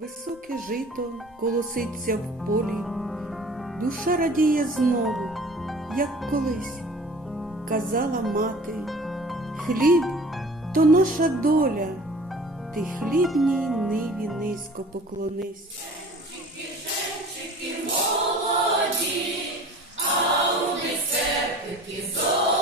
Високе жито колоситься в полі, душа радіє знову, як колись, казала мати, хліб то наша доля, ти хлібній ниві низько поклонись. Лопотися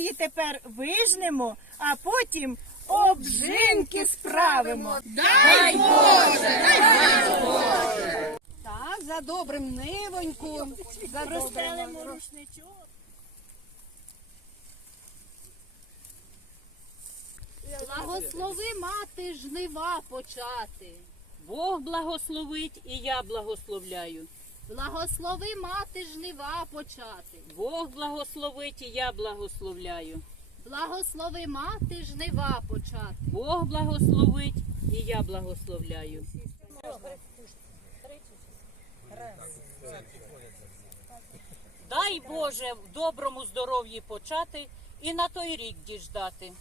її тепер вижнемо, а потім обжинки справимо. Дай Боже! Так, за добрим нивоньку. За Розстелимо рушничок. Благослови мати жнива почати. Бог благословить і я благословляю. Благослови мати жнива почати. Бог благословить і я благословляю. Благослови мати жнива почати. Бог благословить і я благословляю. Дай Боже в доброму здоров'ї почати і на той рік діждати.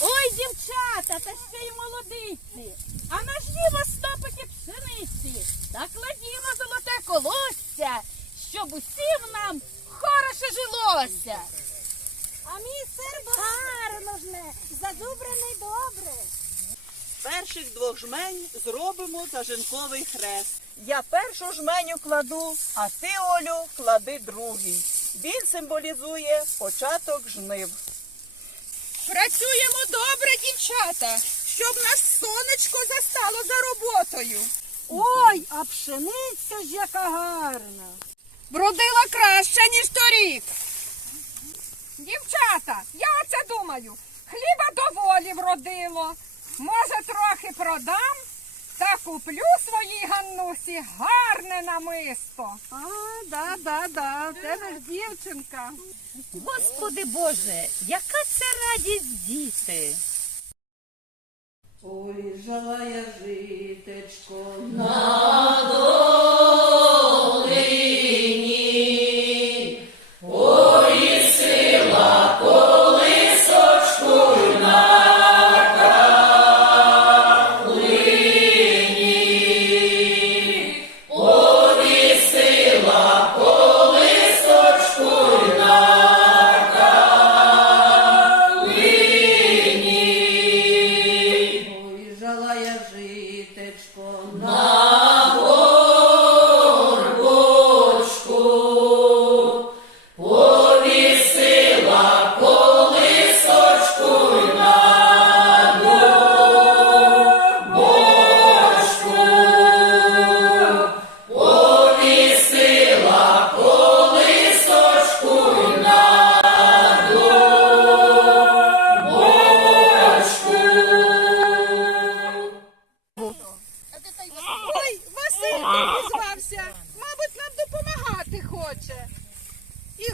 Ой, дівчата, та ще й молодиці. А нажнімо стопики пшениці та кладімо золоте колосся, щоб усім нам хороше жилося. А мій сир гарно жне, зазубрений добре. Перших двох жмень зробимо зажинковий хрест. Я першу жменю кладу, а ти, Олю, клади другий. Він символізує початок жнив. Працюємо добре, дівчата, щоб нас сонечко застало за роботою. Ой, а пшениця ж яка гарна. Вродила краще, ніж торік. Дівчата, я оце думаю, хліба доволі вродило. Може, трохи продам та куплю своїй Ганнусі гарне намисто. А, да, да, да, в тебе ж дівчинка. Господи Боже, яка це радість діти! Ой, жала я житечко, Ой, жала я житечко, на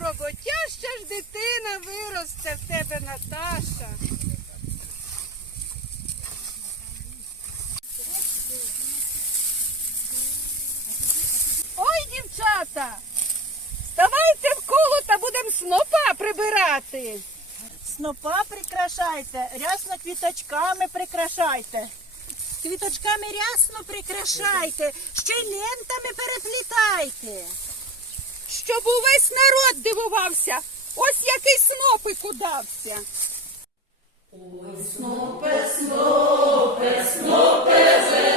роботяща ж дитина виросте в тебе Наташа. Ой, дівчата, вставайте в коло та будемо снопа прибирати. Снопа прикрашайте, рясно квіточками прикрашайте. Квіточками рясно прикрашайте, ще й лентами переплітайте. Щоб увесь народ дивувався. Ось який снопик удався. Вже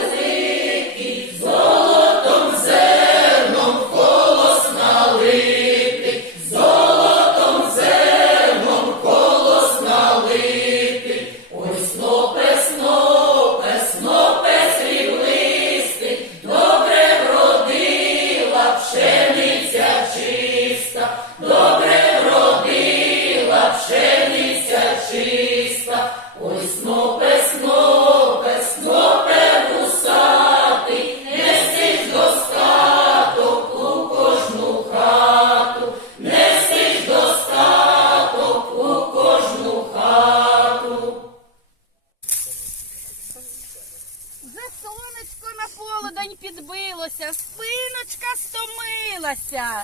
стомилася.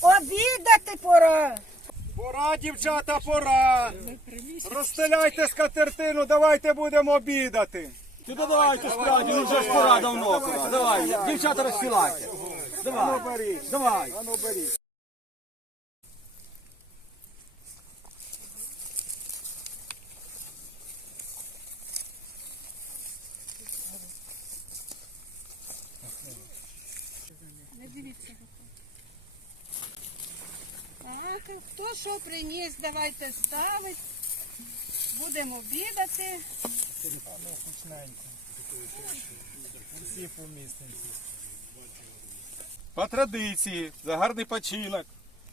Обідати пора. Пора, дівчата, пора. Розстеляйте скатертину, давайте будемо обідати. Ти давайте справді, ну вже ж пора давно. Давай, дівчата розсилайте. Давай, давай. Ану беріть. Так, хто що приніс, давайте ставить. Будемо обідати. По традиції, за гарний починок.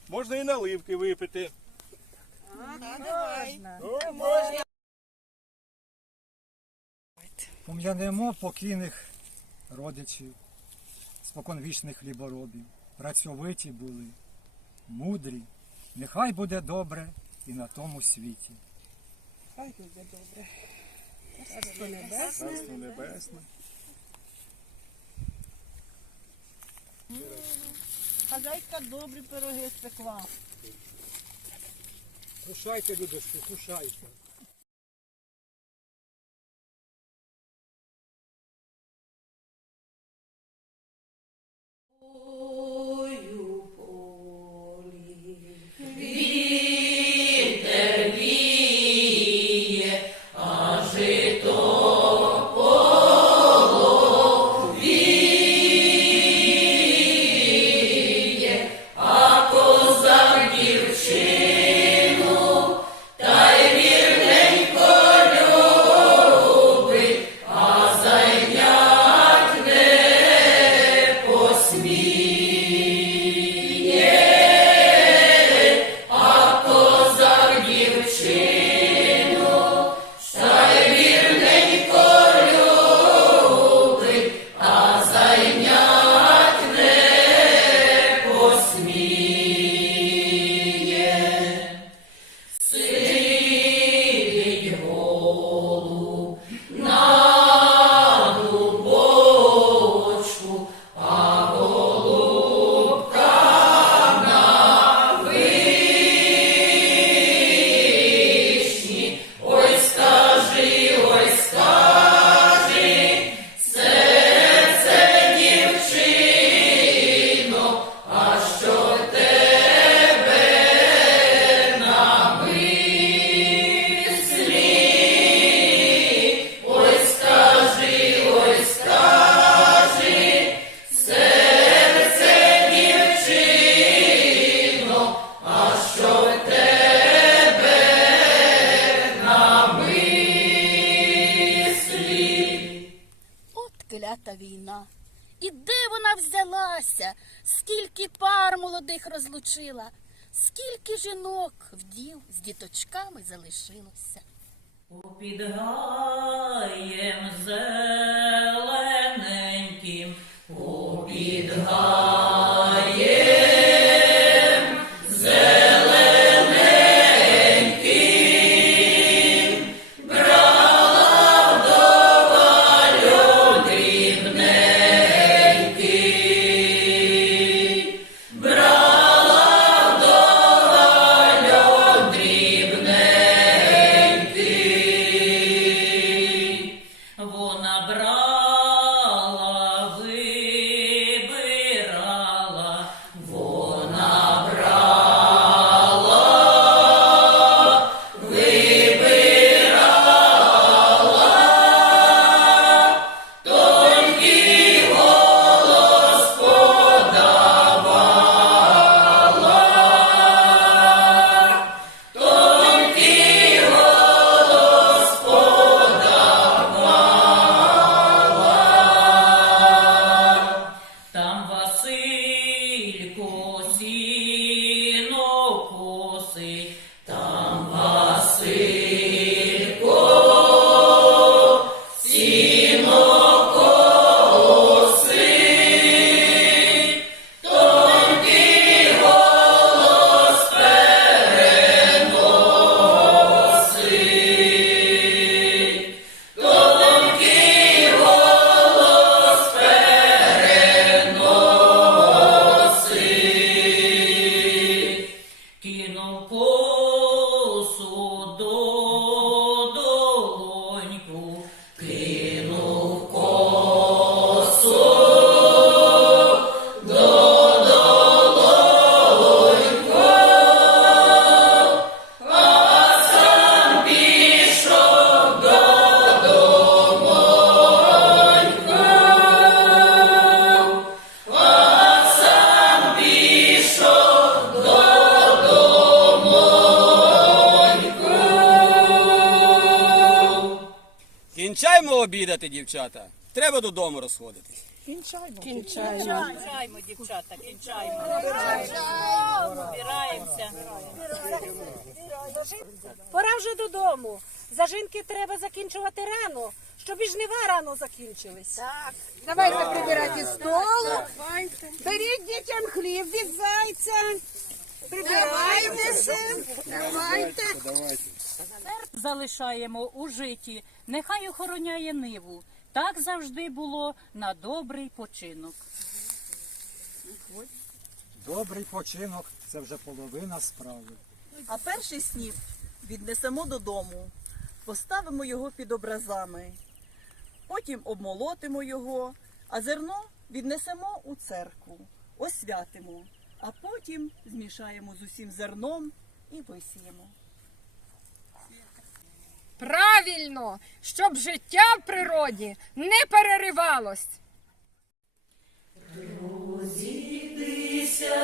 Можна і наливки випити. Пом'янемо покійних родичів, споконвічних хліборобів. Працьовиті були, мудрі. Нехай буде добре і на тому світі. Хай буде добре. Царство небесне. Хазяйка добрі пироги спекла. Кушайте, люди, кушайте. Молодих скільки жінок вдів з діточками залишилося. Під Кінчаємо обідати, дівчата. Треба додому розходитись. Кінчаймо, дівчата, кінчаймо. Збираємося. Пора вже додому. Зажинки треба закінчувати рано, щоб і жнива рано закінчились. Так. Давайте прибирати столу. Беріть дітям хліб від зайця. Прибирайтеся. Давайте. Залишаємо у житті, нехай охороняє ниву. Так завжди було на добрий починок. Добрий починок це вже половина справи. А перший сніп віднесемо додому, поставимо його під образами, потім обмолотимо його, а зерно віднесемо у церкву, освятимо, а потім змішаємо з усім зерном і висіємо. Правильно, щоб життя в природі не переривалось. Розійдися